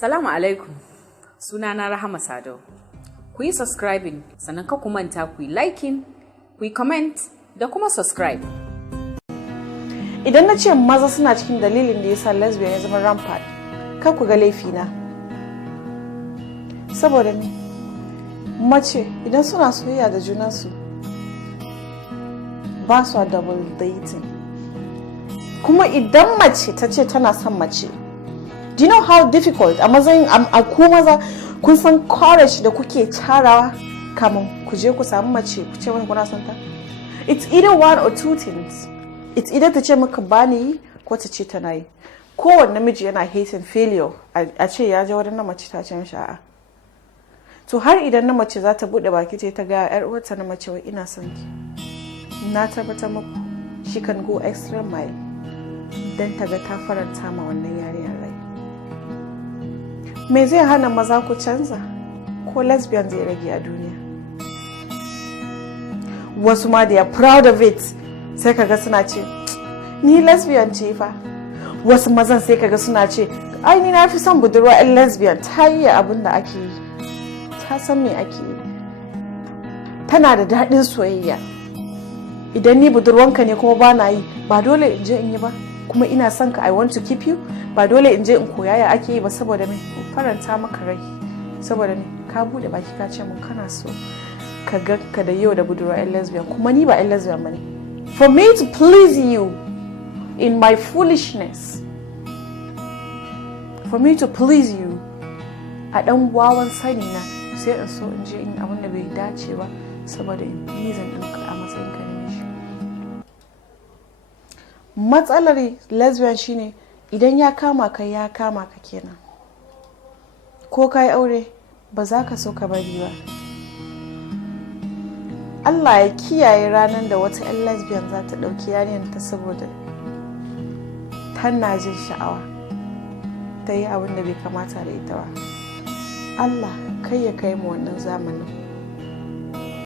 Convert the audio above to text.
Salamu alaikum, sunana Rahama Sadau. Ku yi subscribing sannan ka ku manta ku yi liking, ku yi comment da kuma subscribe. Idan na ce maza suna cikin dalilin da ya sa lesbian ya zama rampant, kar ku ga laifina. Saboda ne, mace idan suna soyayya da junansu ba su double dating. Kuma idan mace ta ce tana son mace, do you know how difficult a matsayin a ku maza kun san courage da kuke tarawa kamun ku je ku samu mace ku ce wani kuna son ta? It's either one or two things. It's either ta ce maka bani yi ko ta ce tana yi. Kowane namiji yana hating failure a ce ya je wurin na mace ta ce mishi a'a. To har idan na mace za ta bude baki ce ta ga yar uwarta na mace wai ina son ki, na tabbatar muku she can go extra mile dan ta ga ta faranta ma wannan yarinyar rai. Me zai hana maza ku canza ko lesbian zai rage a duniya? Wasu ma they are proud of it, sai kaga suna ce ni lesbian ce fa. Wasu mazan sai kaga suna ce ai ni na fi son budurwa yan lesbian, ta yi abin da ake yi, ta san me ake yi, tana da daɗin soyayya. Idan ni budurwanka ne kuma ba na yi, ba dole in je in yi ba, kuma ina son ka, I want to keep you, ba dole in je in koya ya ake yi ba, saboda me faranta maka rai, saboda me ka bude baki ka ce mun kana so ka ga ka da yau da budurwa yan lesbian, kuma ni ba yan lesbian bane. For me to please you in my foolishness, for me to please you a dan wawan sani na, sai in so in je in abin da bai dace ba saboda in please ɗinka a matsayin ka ne shi. Matsalar lesbian shine idan ya kama ka ya kama ka kenan, ko ka yi aure ba za ka so ka bari ba. Allah ya kiyaye ranar da wata 'yan lesbian za ta ɗauki yariyarta saboda tana jin sha'awa ta yi abin da bai kamata da ita ba. Allah kai ya kai mu wannan zamanin.